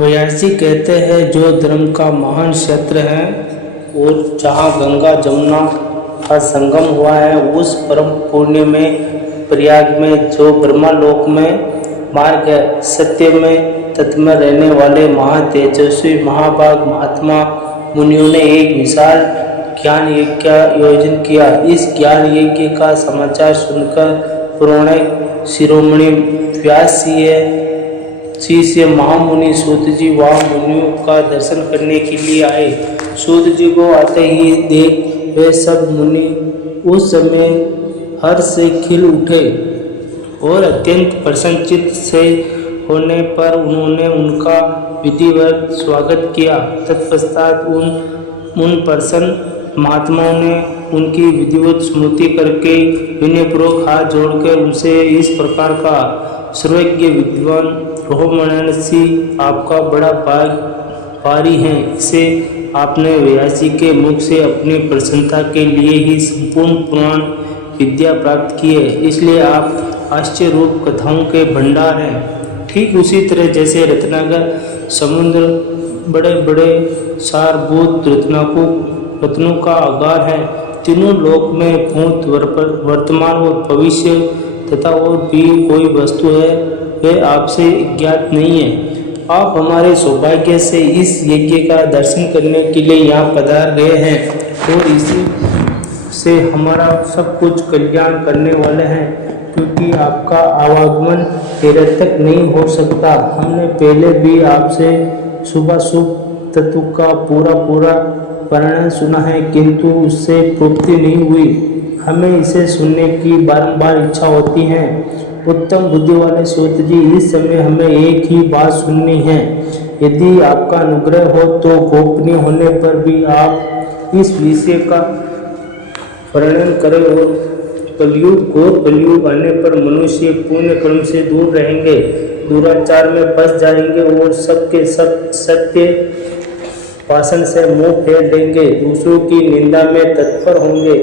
व्यास जी कहते हैं जो धर्म का महान क्षेत्र है और जहाँ गंगा जमुना का संगम हुआ है उस परम पुण्य में प्रयाग में जो ब्रह्मा लोक में मार्ग है सत्य में तत्व में रहने वाले महातेजस्वी महाभाग महात्मा मुनियों ने एक विशाल ज्ञान यज्ञ का आयोजन किया। इस ज्ञान यज्ञ का समाचार सुनकर पौराणिक शिरोमणि व्यास जी से महामुनि सूत जी वहाँ मुनियों का दर्शन करने के लिए आए। सूत जी को आते ही देख वे सब मुनि उस समय हर्ष से खिल उठे और अत्यंत प्रसन्नचित्त से होने पर उन्होंने उनका विधिवत स्वागत किया। तत्पश्चात उन प्रसन्न महात्माओं ने उनकी विधिवत स्मृति करके विनयपूर्वक हाथ जोड़कर उनसे इस प्रकार का सर्वज्ञ विद्वान रोहमणसी आपका बड़ा भारी है। इसे आपने व्यास जी के मुख से अपनी प्रसन्नता के लिए ही संपूर्ण पुराण विद्या प्राप्त की है, इसलिए आप आश्चर्य रूप कथाओं के भंडार हैं। ठीक उसी तरह जैसे रत्नाकर समुद्र बड़े बड़े सारभूत रत्नों का आगार है, तीनों लोक में भूत वर्तमान और भविष्य तथा और भी कोई वस्तु है वे आपसे ज्ञात नहीं है। आप हमारे सौभाग्य से इस यज्ञ का दर्शन करने के लिए यहाँ पधार गए हैं और इसी से हमारा सब कुछ कल्याण करने वाले हैं, क्योंकि आपका आवागमन निरर्थक नहीं हो सकता। हमने पहले भी आपसे शुभाशुभ तत्व का पूरा वर्णन सुना है, किंतु उससे पूर्ति नहीं हुई। हमें इसे सुनने की बारंबार इच्छा होती है। उत्तम बुद्धि वाले सूत जी, इस समय हमें एक ही बात सुननी है। यदि आपका अनुग्रह हो तो गोपनीय होने पर भी आप इस विषय का वर्णन करें और घोर कलयुग आने पर मनुष्य पुण्य कर्म से दूर रहेंगे, दुराचार में फंस जाएंगे और सबके सब सत्य भाषण से मुंह फेर देंगे, दूसरों की निंदा में तत्पर होंगे,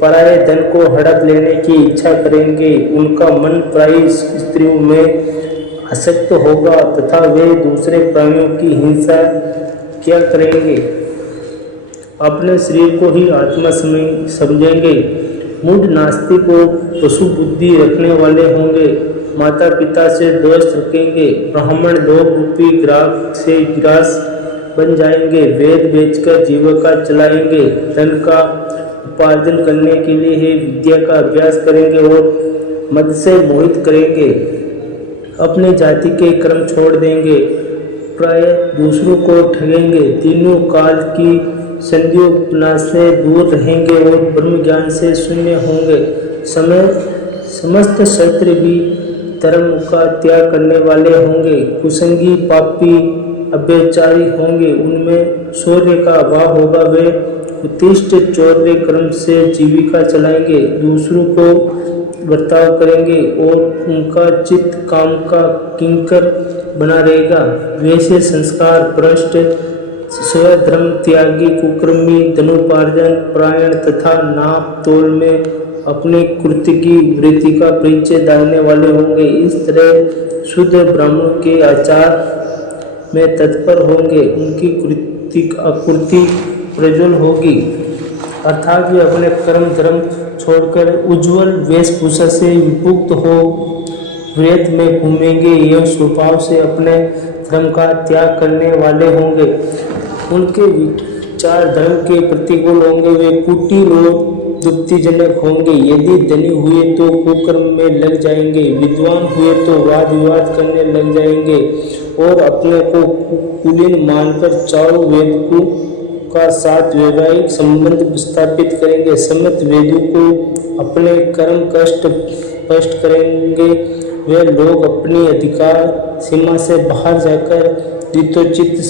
पराये धन को हड़प लेने की इच्छा करेंगे, उनका मन पराई स्त्रियों में आसक्त होगा तथा वे दूसरे प्राणियों की हिंसा क्या करेंगे, अपने शरीर को ही आत्मा समझेंगे, मूढ़ नास्तिक और पशु बुद्धि रखने वाले होंगे, माता पिता से द्वेष रखेंगे, ब्राह्मण लोग रूपी ग्राहक से ग्रास बन जाएंगे, वेद बेचकर जीविका चलाएंगे, धन का उपार्जन करने के लिए ही विद्या का अभ्यास करेंगे और मद से मोहित करेंगे, अपने जाति के कर्म छोड़ देंगे, प्राय दूसरों को ठगेंगे, तीनों काल की संध्योपन्यास से दूर रहेंगे और ब्रह्म ज्ञान से शून्य होंगे। समस्त क्षत्रिय भी धर्म का त्याग करने वाले होंगे, कुसंगी पापी अभ्यचारी होंगे, उनमें शौर्य का अभाव होगा, वे उत्कृष्ट चौर्य कर्म से जीविका चलाएंगे, दूसरों को बर्ताव करेंगे और उनका चित्त काम का किंकर बना रहेगा। वैसे संस्कार भ्रष्ट स्वधर्म त्यागी कुकर्मी धनोपार्जन परायण तथा नाप तोल में अपने कृत्य की वृत्ति का परिचय डालने वाले होंगे। इस तरह शुद्ध ब्राह्मणों के आचार में तत्पर होंगे, उनकी आकृति प्रज्वल होगी, अर्थात वे अपने कर्म धर्म छोड़कर उज्जवल वेशभूषा से विमुक्त हो वेद में घूमेंगे एवं स्वभाव से अपने धर्म का त्याग करने वाले होंगे। उनके विचार धर्म के प्रतिकूल होंगे, वे कुटिल और दुप्तिजनक होंगे, यदि धनी हुए तो कुकर्म में लग जाएंगे, विद्वान हुए तो वाद विवाद करने लग जाएंगे और अपने को कुलीन मानकर चारों वेदों का साथ वैवाहिक संबंध स्थापित करेंगे, समस्त वेदों को अपने कर्म कष्ट स्पष्ट करेंगे। वे लोग अपनी अधिकार सीमा से बाहर जाकर द्वितोचित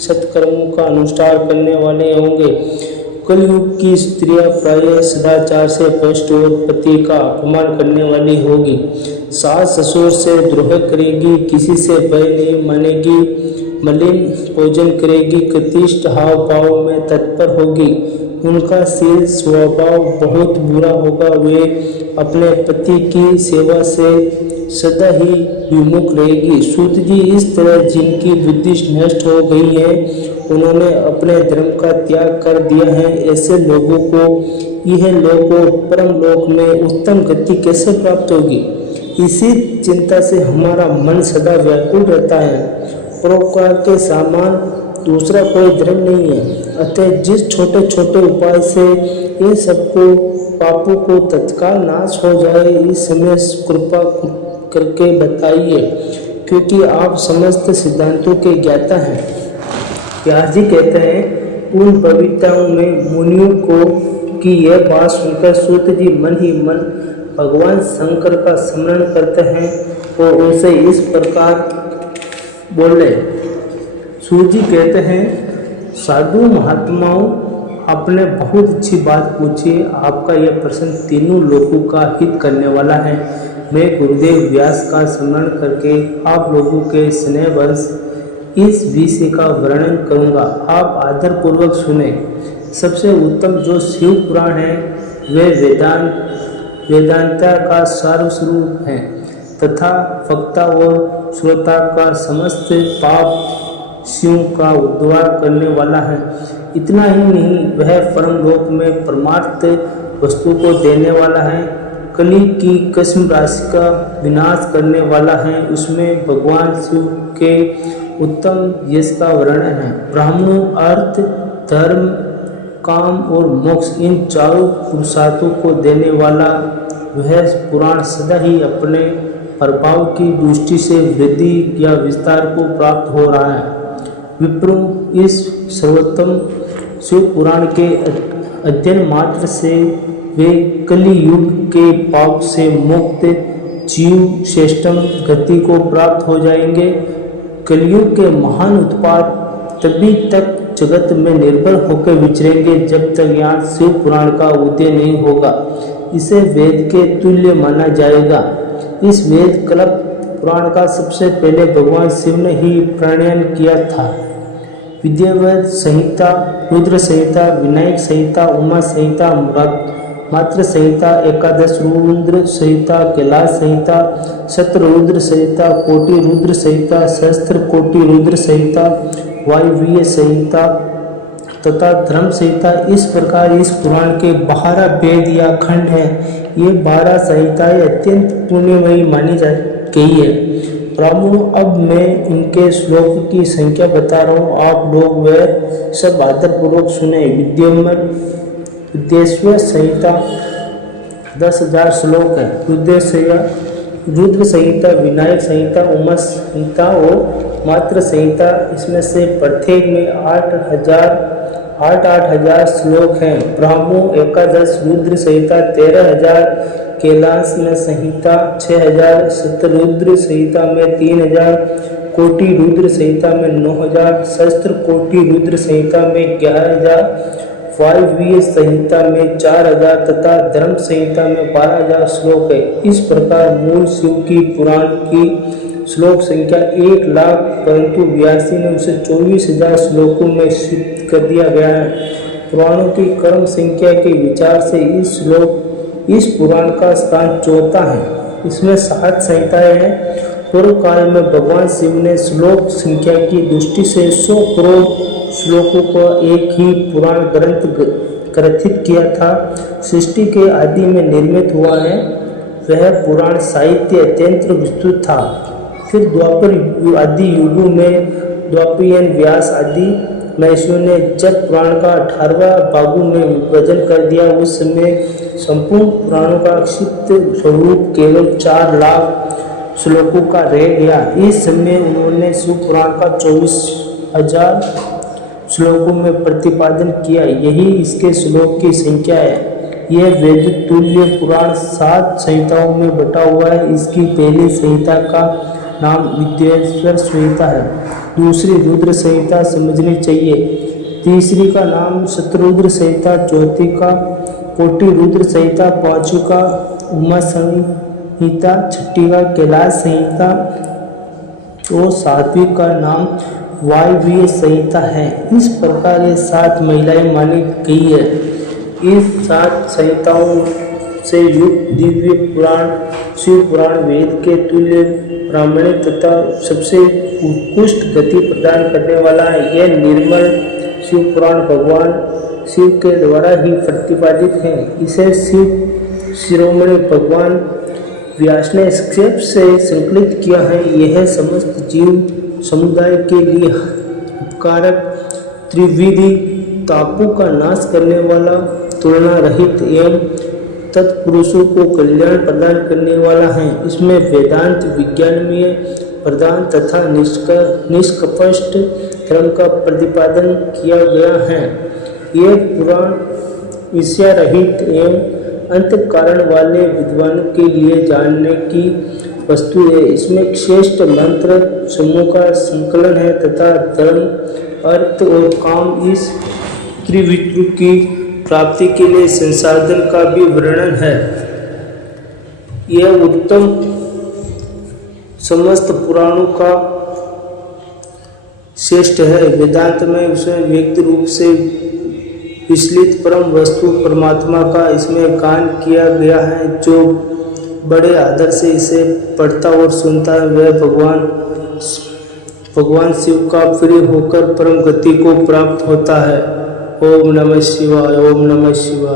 सत्कर्मों का अनुष्ठान करने वाले होंगे। कलयुग की स्त्रियां प्रायः सदाचार से भ्रष्ट और पति का अपमान करने वाली होगी, सास ससुर से द्रोह करेगी, किसी से भय नहीं मानेगी, मलिन भोजन करेगी, कृतिष्ठ हाव भाव में तत्पर होगी, उनका शील स्वभाव बहुत बुरा होगा, वे अपने पति की सेवा से सदा ही विमुख रहेगी। सूत जी, इस तरह जिनकी बुद्धि नष्ट हो गई है, उन्होंने अपने धर्म का त्याग कर दिया है, ऐसे लोगों को यह लोक परम लोक में उत्तम गति कैसे प्राप्त होगी? इसी चिंता से हमारा मन सदा व्याकुल रहता है। परोपकार के समान दूसरा कोई धर्म नहीं है। अतः जिस छोटे छोटे उपाय से इन सबको पापों को तत्काल नाश हो जाए, इस समय कृपा करके बताइए, क्योंकि आप समस्त सिद्धांतों के ज्ञाता हैं। व्यास जी कहते हैं, उन बबीताओं में मुनियों को की यह बात सुनकर सूत जी मन ही मन भगवान शंकर का स्मरण करते हैं और उनसे इस प्रकार बोले। सूत जी कहते हैं, साधु महात्माओं, आपने बहुत अच्छी बात पूछी। आपका यह प्रश्न तीनों लोगों का हित करने वाला है। मैं गुरुदेव व्यास का स्मरण करके आप लोगों के स्नेहवश इस विषय का वर्णन करूंगा। आप आदरपूर्वक सुने। सबसे उत्तम जो शिव पुराण है, वे वेदांता का सारस्वरूप है तथा वक्ता और श्रोता का समस्त पाप शिव का उद्धार करने वाला है। इतना ही नहीं, वह परम लोक में परमार्थ वस्तु को देने वाला है, कली की कस्म राशि का विनाश करने वाला है। उसमें भगवान शिव के उत्तम यश का वर्णन है। ब्राह्मणों, अर्थ, धर्म, काम और मोक्ष, इन चारों पुरुषार्थों को देने वाला वह पुराण सदा ही अपने प्रभाव की दृष्टि से वृद्धि या विस्तार को प्राप्त हो रहा है। विप्रो, इस सर्वोत्तम शिव पुराण के अध्ययन मात्र से वे कलि युग के पाप से मुक्त जीव श्रेष्ठम गति को प्राप्त हो जाएंगे। कलयुग के महान उत्पाद तभी तक जगत में निर्भर होकर विचरेंगे जब तक यहाँ शिव पुराण का उदय नहीं होगा। इसे वेद के तुल्य माना जाएगा। इस वेद कल्प पुराण का सबसे पहले भगवान शिव ने ही प्रणयन किया था। विद्यावत संहिता, रुद्र संहिता, विनायक संहिता, उमा संहिता, मात्र संहिता, एकादश रुद्र संहिता, कैलाश संहिता, शत्र रुद्र संहिता, कोटि रुद्र संहिता, सहस्त्र कोटि रुद्र संहिता, वायव्य संहिता तथा धर्म संहिता, इस प्रकार इस पुराण के 12 वेद या खंड हैं। ये 12 संहिताएं अत्यंत पुण्यमयी मानी जा गई है। ब्राह्मणों, अब मैं इनके श्लोक की संख्या बता रहा हूँ, आप लोग वह सब आदरपूर्वक सुने। विद्येश्वर संहिता 10,000 श्लोक है। रुद्र संहिता, विनायक संहिता, उमा संहिता और मात्र संहिता, इसमें से प्रत्येक में 8,000 श्लोक हैं। ब्राह्मो, एकादश रुद्र संहिता 13,000, कैलाश में संहिता 6,000, शतरुद्र संहिता में 3,000, कोटि रुद्र संहिता में 9,000, सहस्त्र कोटि रुद्र संहिता में 11,000, वायव्य संहिता में 4,000 तथा धर्म संहिता में 12,000 श्लोक है। इस प्रकार मूल शिव की पुराण की श्लोक संख्या 1,00,000, परंतु व्यासी ने उसे 24,000 श्लोकों में सिद्ध कर दिया गया है। पुराणों की क्रम संख्या के विचार से इस पुराण का स्थान चौथा है। इसमें 7 संहिताएं हैं। पूर्व काल में भगवान शिव ने श्लोक संख्या की दृष्टि से 100 करोड़ श्लोकों को एक ही पुराण ग्रंथ ग्रथित किया था। सृष्टि के आदि में निर्मित हुआ है। वह पुराण साहित्य अत्यंत विस्तृत था। फिर द्वापर आदि युगों में द्वापरियन, व्यास आदि महर्षियों ने जब पुराण का 18 भागों में विभाजन कर दिया, उस समय संपूर्ण पुराणों का क्षिप्त स्वरूप केवल 4,00,000 श्लोकों का रह गया। इस समय उन्होंने शिव पुराण का 24,000 श्लोकों में प्रतिपादन किया। यही इसके श्लोक की संख्या है। यह वेद तुल्य पुराण 7 संहिताओं में बटा हुआ है। इसकी पहली संहिता का नाम विद्येश्वर संहिता है, दूसरी रुद्र संहिता समझनी चाहिए, तीसरी का नाम शतरुद्र संहिता, चौथी का कोटि रुद्र संहिता, पांचवी का उमा संहिता, छठी का कैलाश संहिता और सातवीं का नाम वायव्य संहिता है। इस प्रकार ये 7 महिलाएं मानी गई है। इस 7 संहिताओं से युक्त दिव्य पुराण शिव पुराण वेद के तुल्य प्रामाणिक तथा सबसे उत्कृष्ट गति प्रदान करने वाला है। यह निर्मल शिव पुराण भगवान शिव के द्वारा ही प्रतिपादित है। इसे शिव शिरोमणि भगवान व्यास ने संक्षेप से संकलित किया है। यह समस्त जीव समुदाय के लिए उपकारक, त्रिविधि तापों का नाश करने वाला, तुलना रहित एवं तत्पुरुषों को कल्याण प्रदान करने वाला है। इसमें वेदांत विज्ञानमय प्रदान तथा निष्कपट धर्म का प्रतिपादन किया गया है। ये पुराण विषय रहित एवं अंत कारण वाले विद्वान के लिए जानने की वस्तु है। इसमें श्रेष्ठ मंत्र समूह का संकलन है तथा धर्म, अर्थ और काम इस त्रिविक्रु की प्राप्ति के लिए संसाधन का भी वर्णन है। यह उत्तम समस्त पुराणों का श्रेष्ठ है। वेदांत में उसमें व्यक्ति रूप से विचलित परम वस्तु परमात्मा का इसमें गान किया गया है। जो बड़े आदर से इसे पढ़ता और सुनता है वह भगवान शिव का प्रिय होकर परम गति को प्राप्त होता है। ओम नमः शिवाय, ओम नमः शिवाय।